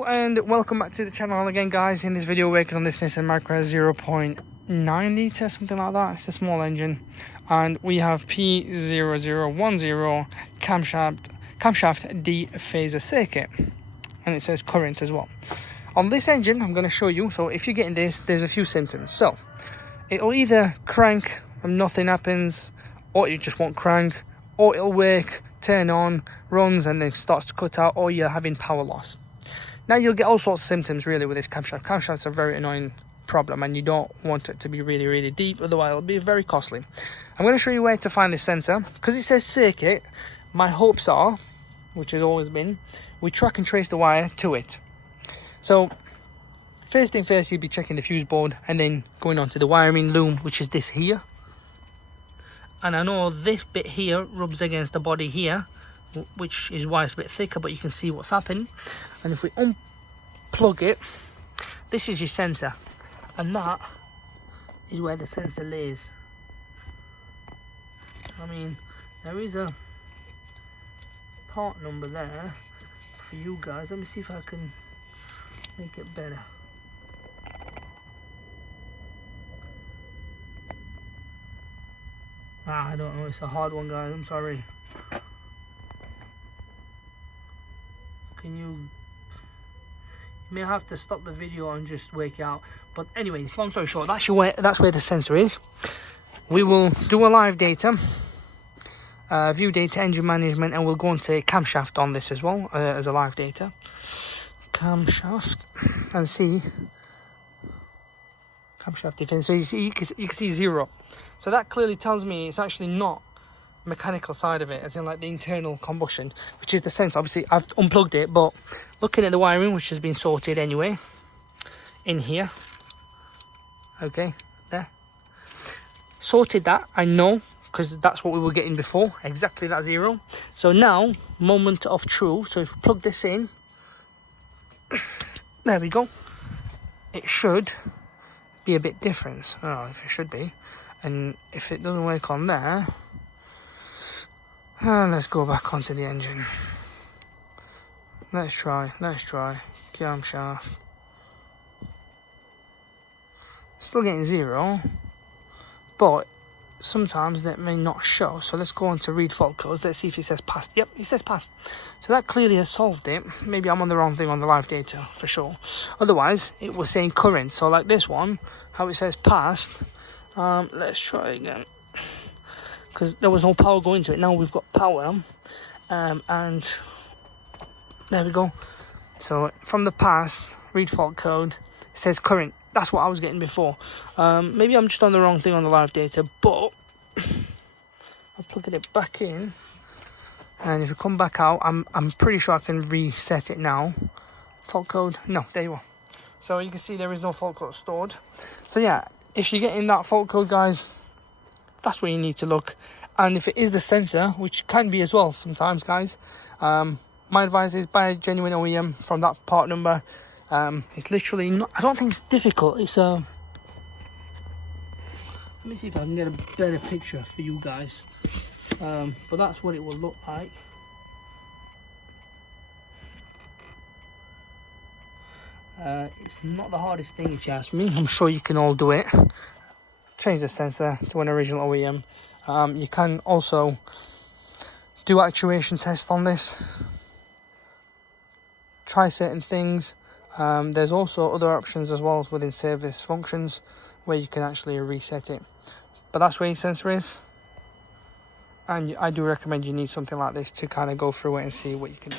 Hello and welcome back to the channel again, guys. In this video we're working on this Nissan Micra 0.9 litre, something like that. It's a small engine, and we have P0010 Camshaft Dephaser circuit, and it says current as well. On this engine I'm going to show you, so if you're getting this, there's a few symptoms. So it'll either crank and nothing happens, or you just won't crank, or it'll work, turn on, runs and then starts to cut out, or you're having power loss. Now you'll get all sorts of symptoms really with this camshaft. Camshafts are a very annoying problem, and you don't want it to be really deep, otherwise it'll be very costly. I'm going to show you where to find this sensor. Because it says circuit, my hopes are, which has always been, we track and trace the wire to it. So first thing first, you'll be checking the fuse board and then going on to the wiring loom, which is this here. And I know this bit here rubs against the body here, which is why it's a bit thicker, but you can see what's happening. And if we unplug it, this is your sensor, and that is where the sensor lays. I mean, there is a part number there for you guys. Let me see if I can make it better. I don't know, it's a hard one, guys, I'm sorry. You may have to stop the video and just work it out. But anyways, long story short, that's where the sensor is. We will do a live data, view data, engine management, and we'll go into camshaft on this as well, as a live data. Camshaft, and see camshaft defense. So you can see 0. So that clearly tells me it's actually not mechanical side of it, as in like the internal combustion, which is the sensor. Obviously I've unplugged it, but looking at the wiring, which has been sorted anyway in here, okay, there, sorted that, I know, because that's what we were getting before, exactly that 0. So now, moment of truth. So if we plug this in, there we go, it should be a bit different. Oh, if it should be. And if it doesn't work on there, let's go back onto the engine. Let's try camshaft. Still getting 0, but sometimes that may not show. So let's go on to read fault codes. Let's see if it says passed. Yep, it says passed. So that clearly has solved it. Maybe I'm on the wrong thing on the live data for sure. Otherwise it was saying current. So like this one, how it says passed. Let's try again, because there was no power going to it. Now we've got power, and there we go. So from the past, read fault code, it says current. That's what I was getting before. Maybe I'm just on the wrong thing on the live data, but I'll plug it back in, and if you come back out, I'm pretty sure I can reset it now. Fault code, no, there you are. So you can see there is no fault code stored. So yeah, if you're getting that fault code, guys, that's where you need to look. And if it is the sensor, which can be as well sometimes, guys, my advice is buy a genuine OEM from that part number. It's literally not, I don't think it's difficult. It's let me see if I can get a better picture for you guys, but that's what it will look like. It's not the hardest thing, if you ask me. I'm sure you can all do it. Change the sensor to an original OEM. You can also do actuation tests on this, try certain things. There's also other options as well as within service functions where you can actually reset it, but that's where your sensor is. And I do recommend you need something like this to kind of go through it and see what you can do.